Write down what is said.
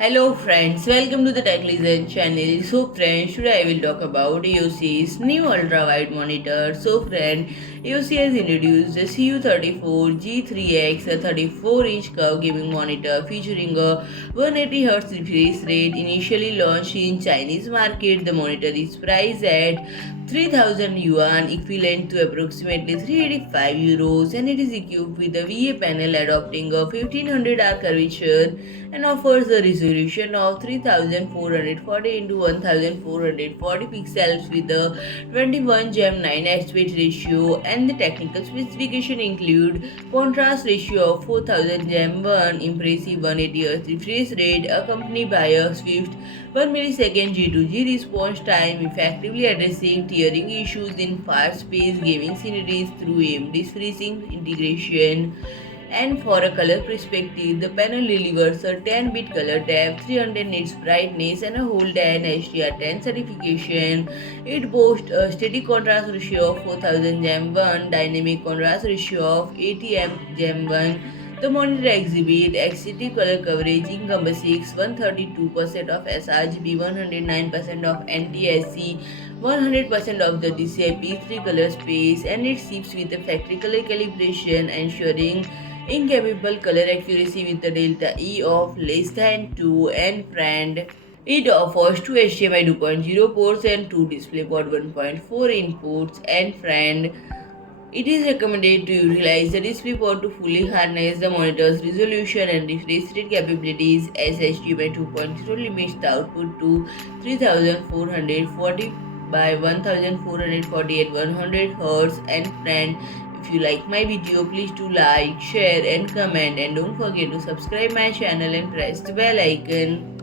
Hello friends, welcome to the Tech Listen channel. So friends, today I will talk about AOC's new ultra-wide monitor. So friend, AOC has introduced the CU34G3X, a 34-inch curved gaming monitor featuring a 180Hz refresh rate. Initially launched in Chinese market, the monitor is priced at 3000 yuan, equivalent to approximately 385 euros, and it is equipped with a VA panel adopting a 1500R curvature and offers a resolution of 3440 into 1440 pixels with a 21:9 aspect ratio, and the technical specification include contrast ratio of 4000:1, impressive 180Hz refresh rate accompanied by a swift 1 millisecond G2G response time, effectively addressing tearing issues in fast-paced gaming scenarios through AMD's FreeSync integration. And for a color perspective, the panel delivers a 10-bit color tab, 300 nits brightness, and a whole Dan HDR10 certification. It boasts a steady contrast ratio of 4000:1, dynamic contrast ratio of 80:1. The monitor exhibits excessive color coverage encompassing 132% of sRGB, 109% of NTSC, 100% of the DisplayPort color space, and it ships with a factory color calibration, ensuring incapable color accuracy with a delta E of less than 2. And friend, it offers two HDMI 2.0 ports and two DisplayPort 1.4 inputs. And friend, it is recommended to utilize the DisplayPort to fully harness the monitor's resolution and refresh rate capabilities, as HDMI 2.0 limits the output to 3440 by 1440 at 100 Hz. And friend, if you like my video, please do like, share and comment, and don't forget to subscribe my channel and press the bell icon.